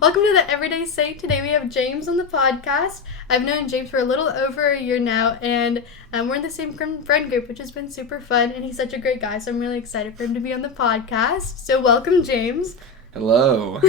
Welcome to the Everyday Saint. Today we have James on the podcast. I've known James for a little over a year now, and we're in the same friend group, which has been super fun, and he's such a great guy, so I'm really excited for him to be on the podcast. So welcome, James. Hello.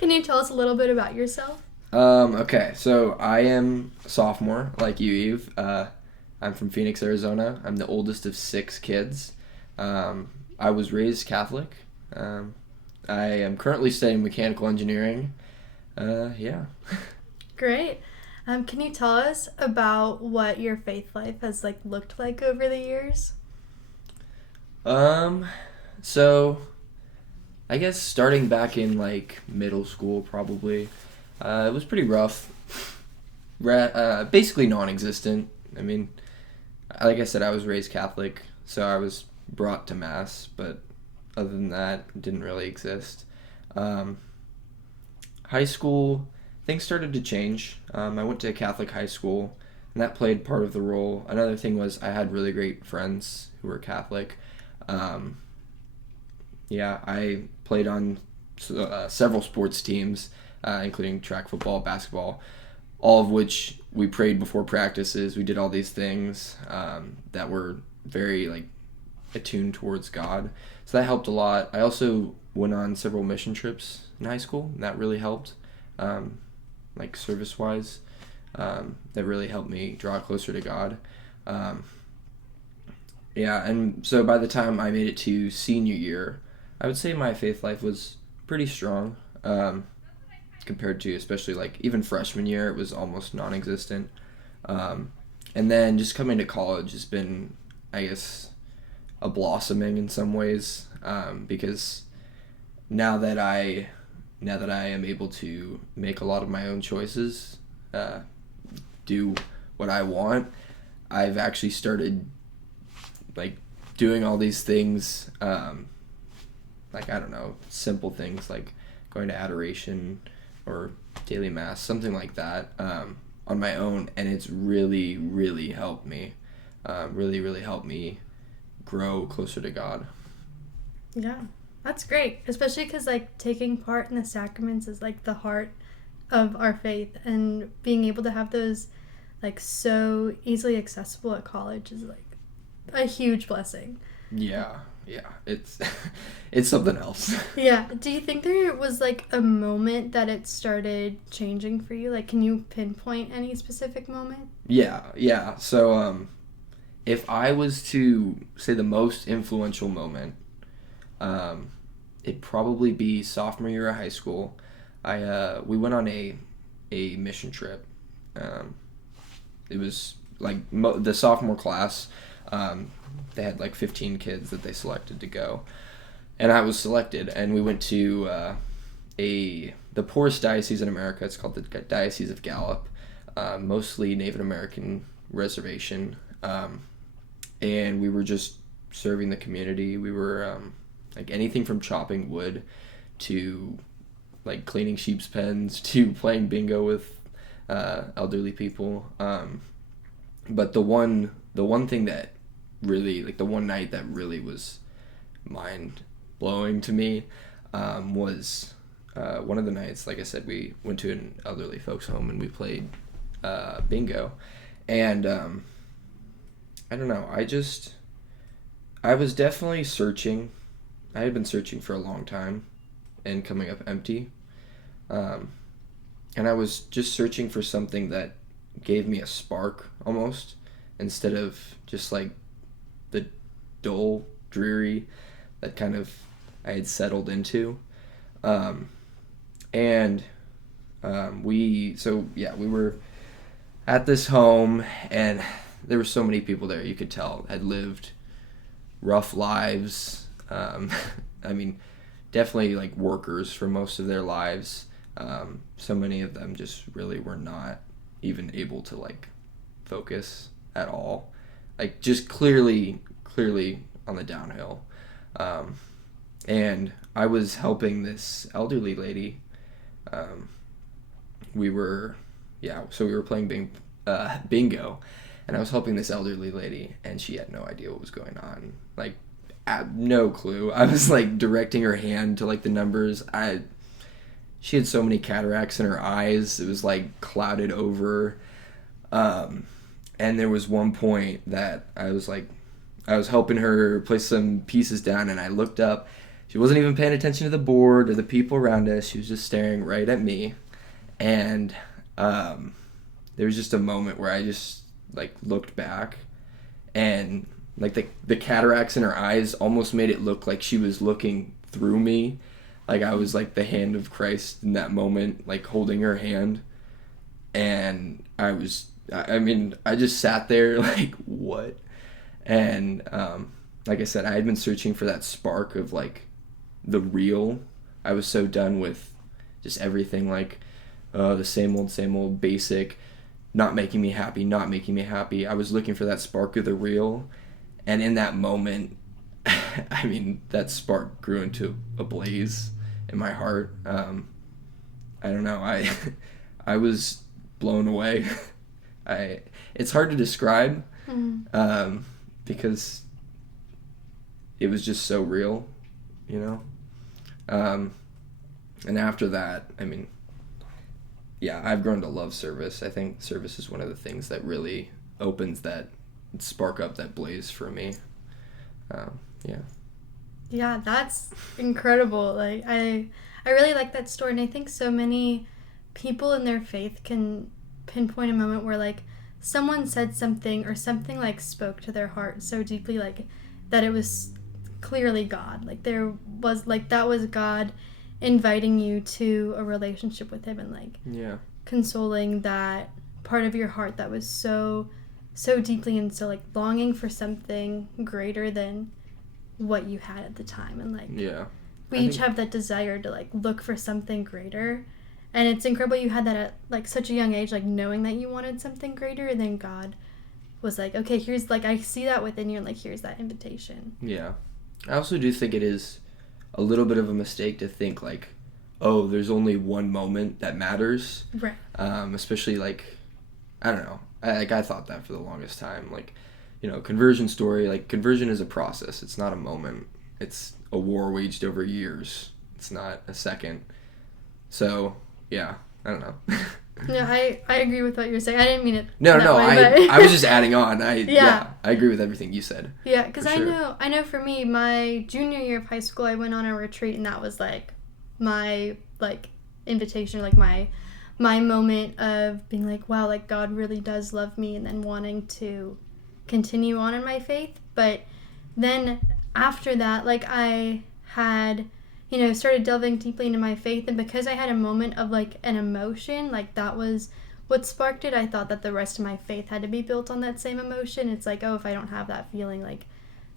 Can you tell us a little bit about yourself? Okay, so I am a sophomore, like you, Eve. I'm from Phoenix, Arizona. I'm the oldest of 6 kids. I was raised Catholic. I am currently studying mechanical engineering. Yeah. Great. Can you tell us about what your faith life has looked like over the years? So I guess starting back in middle school probably, it was pretty rough. Basically non-existent. I mean, like I said, I was raised Catholic, so I was brought to Mass, but other than that, it didn't really exist. High school, things started to change. I went to a Catholic high school, and that played part of the role. Another thing was I had really great friends who were Catholic. I played on several sports teams, including track, football, basketball, all of which we prayed before practices. We did all these things that were very attuned towards God. So that helped a lot. I also went on several mission trips in high school, and that really helped, service-wise. That really helped me draw closer to God. And so by the time I made it to senior year, I would say my faith life was pretty strong, compared to especially even freshman year, it was almost non-existent. And then just coming to college has been, I guess, a blossoming in some ways, because now that I am able to make a lot of my own choices, do what I want, I've actually started doing all these things, I don't know, simple things like going to adoration or daily mass, something like that, on my own, and it's really, really helped me, really helped me grow closer to God. Yeah, that's great, especially because taking part in the sacraments is the heart of our faith, and being able to have those so easily accessible at college is a huge blessing. Yeah, it's it's something else. Yeah. Do you think there was a moment that it started changing for you? Can you pinpoint any specific moment? Yeah. So if I was to say the most influential moment, it'd probably be sophomore year of high school. We went on a mission trip. It was the sophomore class. They had 15 kids that they selected to go, and I was selected. And we went to the poorest diocese in America. It's called the Diocese of Gallup, mostly Native American reservation. And we were just serving the community. We were anything from chopping wood to cleaning sheep's pens to playing bingo with elderly people. But the one thing that really, the one night that really was mind-blowing to me, was one of the nights, like I said, we went to an elderly folks' home and we played bingo. And I don't know, I was definitely searching. I had been searching for a long time and coming up empty. And I was just searching for something that gave me a spark, almost, instead of just the dull, dreary that kind of I had settled into. We were at this home, and there were so many people there. You could tell had lived rough lives. I mean, definitely workers for most of their lives. So many of them just really were not even able to focus at all. Just clearly on the downhill. And I was helping this elderly lady. We were playing bingo, and I was helping this elderly lady, and she had no idea what was going on. No clue. I was directing her hand to the numbers. she had so many cataracts in her eyes. It was like clouded over. And there was one point that I was helping her place some pieces down, and I looked up. She wasn't even paying attention to the board or the people around us. She was just staring right at me. And there was just a moment where I just like looked back, and like the cataracts in her eyes almost made it look like she was looking through me. Like I was like the hand of Christ in that moment, like holding her hand. And I just sat there like, what? And like I said, I had been searching for that spark of like the real. I was so done with just everything like the same old basic, not making me happy. I was looking for that spark of the real. And in that moment, I mean, that spark grew into a blaze in my heart. I don't know. I was blown away. It's hard to describe because it was just so real, you know? And after that, I mean, yeah, I've grown to love service. I think service is one of the things that really opens that spark up that blaze for me. Yeah. Yeah, that's incredible. Like I really like that story, and I think so many people in their faith can pinpoint a moment where like someone said something or something like spoke to their heart so deeply, like that it was clearly God. Like there was like that was God inviting you to a relationship with him, and like consoling that part of your heart that was so deeply and so like longing for something greater than what you had at the time. And like we each have that desire to like look for something greater, and it's incredible you had that at like such a young age, like knowing that you wanted something greater, and then God was like, okay, here's like I see that within you, and like here's that invitation. I also do think it is a little bit of a mistake to think like, oh, there's only one moment that matters, right? Especially like, I don't know, I thought that for the longest time. Like, you know, conversion story, like conversion is a process. It's not a moment. It's a war waged over years. It's not a second. So yeah, I don't know. No, I agree with what you're saying. I didn't mean it. No, way, I was just adding on. I agree with everything you said. Yeah, because I know for me, my junior year of high school, I went on a retreat, and that was like my like invitation, like my moment of being like, wow, like God really does love me, and then wanting to continue on in my faith. But then after that, like I had, you know, started delving deeply into my faith, and because I had a moment of like an emotion, like that was what sparked it. I thought that the rest of my faith had to be built on that same emotion. It's like, oh, if I don't have that feeling, like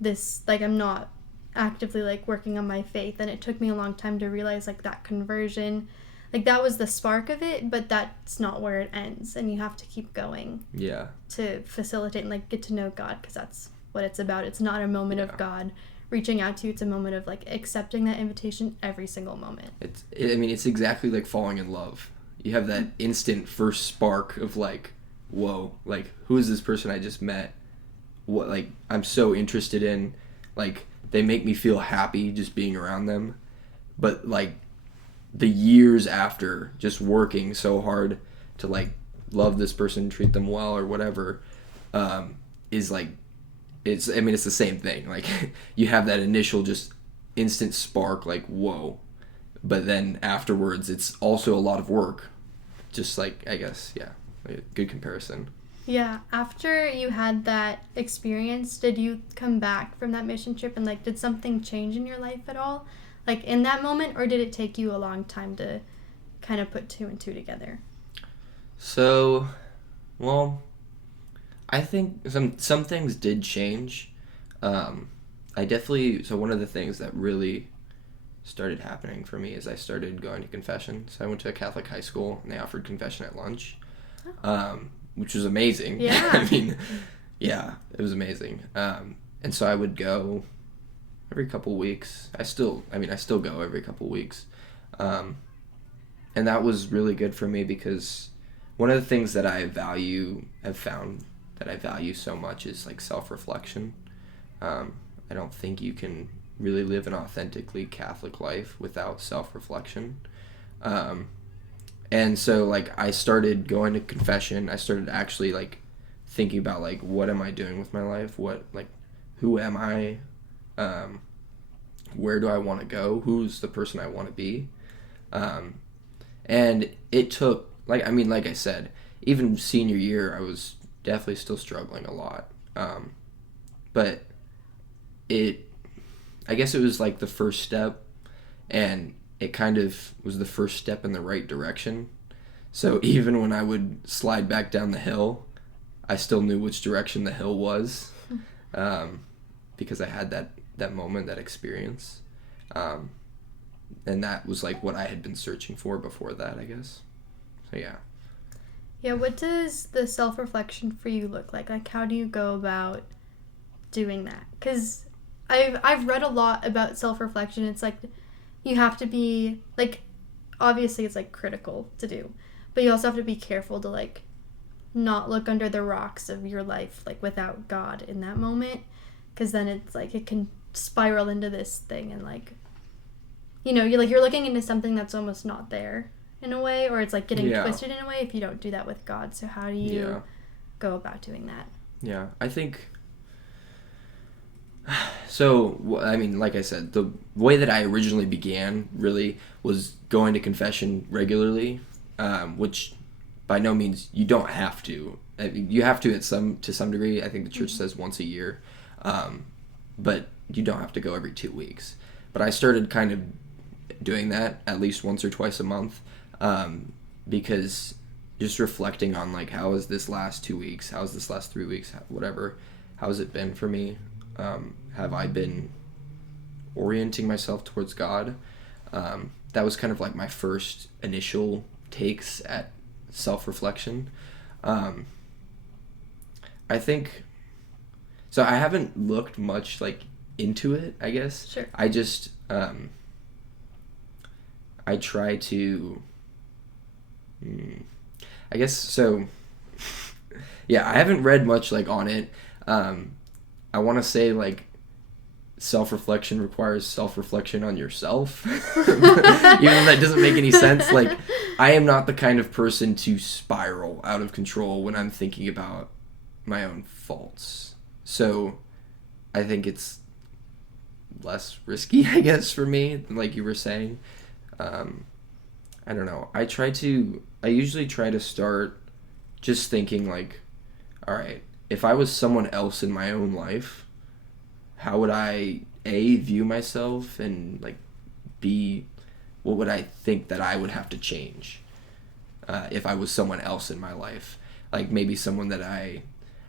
this, like I'm not actively like working on my faith. And it took me a long time to realize like that conversion, like that was the spark of it, but that's not where it ends, and you have to keep going to facilitate and like get to know God, because that's what it's about. It's not a moment of God reaching out to you. It's a moment of like accepting that invitation every single moment. It's exactly like falling in love. You have that instant first spark of like, whoa, like who is this person I just met? What, like I'm so interested in, like they make me feel happy just being around them. But like the years after just working so hard to like love this person, treat them well or whatever, is like, it's the same thing. Like you have that initial just instant spark, like whoa, but then afterwards it's also a lot of work. Just like, I guess, like a good comparison. Yeah, after you had that experience, did you come back from that mission trip, and like did something change in your life at all, like in that moment, or did it take you a long time to kind of put two and two together? So, well, I think some things did change. I definitely, so one of the things that really started happening for me is I started going to confession. So I went to a Catholic high school, and they offered confession at lunch, which was amazing. Yeah. It was amazing. And so I would go every couple weeks. I still go every couple weeks. And that was really good for me, because one of the things that have found that I value so much is like self-reflection. I don't think you can really live an authentically Catholic life without self-reflection. And so like I started going to confession. I started actually like thinking about like what am I doing with my life? What like who am I? Um, where do I want to go? Who's the person I want to be? Um, and it took like I said, even senior year I was definitely still struggling a lot. But it I guess it was like the first step, and it kind of was the first step in the right direction. So even when I would slide back down the hill, I still knew which direction the hill was, because I had that moment, that experience, um, and that was like what I had been searching for before that, I guess. So yeah. Yeah, what does the self-reflection for you look like? Like, how do you go about doing that? Because I've read a lot about self-reflection. It's like you have to be like, obviously it's like critical to do, but you also have to be careful to like not look under the rocks of your life like without God in that moment, because then it's like it can spiral into this thing, and like, you know, you're looking into something that's almost not there in a way, or it's like getting twisted in a way if you don't do that with God. So how do you go about doing that? Yeah, I think so. I mean, like I said, the way that I originally began really was going to confession regularly, which by no means you don't have to. I mean, you have to to some degree. I think the church says once a year, but you don't have to go every 2 weeks. But I started kind of doing that at least once or twice a month, because just reflecting on like how has this last 2 weeks, how has this last 3 weeks, whatever, how has it been for me? Have I been orienting myself towards God? That was kind of like my first initial takes at self-reflection. I think so. I haven't looked much like into it, I guess. Sure. I just I try to I guess so. Yeah, I haven't read much like on it. I want to say like self-reflection requires self-reflection on yourself. Even though that doesn't make any sense. Like, I am not the kind of person to spiral out of control when I'm thinking about my own faults. So I think it's less risky, I guess, for me, like you were saying. I don't know. I usually try to start just thinking like, all right, if I was someone else in my own life, how would I view myself, and like B, what would I think that I would have to change if I was someone else in my life, like maybe someone that I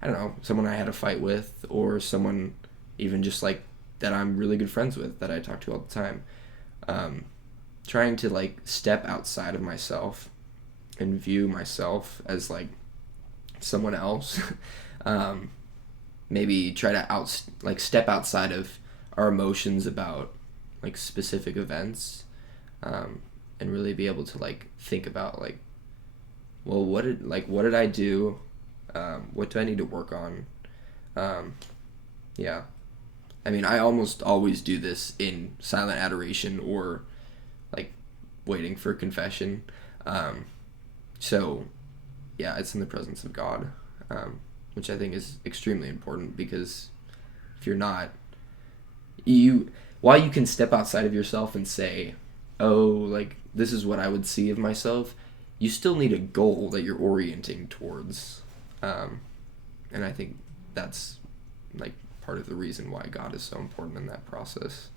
don't know, someone I had a fight with, or someone even just like that I'm really good friends with that I talk to all the time. Trying to like step outside of myself and view myself as like someone else. Maybe try to step outside of our emotions about like specific events, and really be able to like think about like, well, what did I do? What do I need to work on? Yeah. I mean, I almost always do this in silent adoration or like waiting for confession. So yeah, it's in the presence of God, which I think is extremely important, because if you're not, while you can step outside of yourself and say, oh, like this is what I would see of myself, you still need a goal that you're orienting towards. And I think that's like part of the reason why God is so important in that process.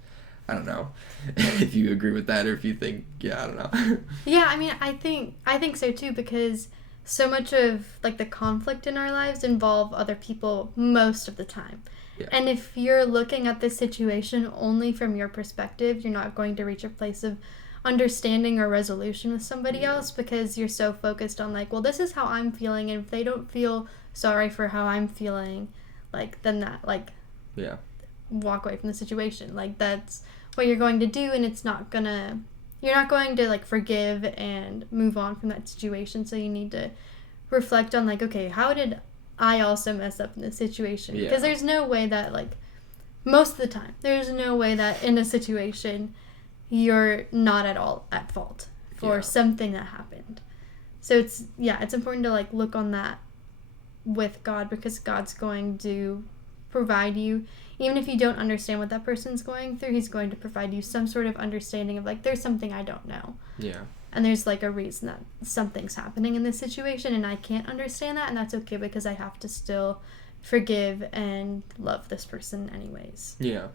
I don't know if you agree with that, or if you think, yeah, I don't know. Yeah, I mean, I think so too, because so much of like the conflict in our lives involve other people most of the time. Yeah. And if you're looking at this situation only from your perspective, you're not going to reach a place of understanding or resolution with somebody else, because you're so focused on like, well, this is how I'm feeling, and if they don't feel sorry for how I'm feeling, like then that like walk away from the situation. Like that's what you're going to do, and you're not going to like forgive and move on from that situation. So you need to reflect on like, okay, how did I also mess up in this situation? Because there's no way that like most of the time there's no way that in a situation you're not at all at fault for something that happened. So it's important to like look on that with God, because God's going to provide you, even if you don't understand what that person's going through, he's going to provide you some sort of understanding of like, there's something I don't know. Yeah. And there's like a reason that something's happening in this situation, and I can't understand that, and that's okay, because I have to still forgive and love this person anyways. Yeah.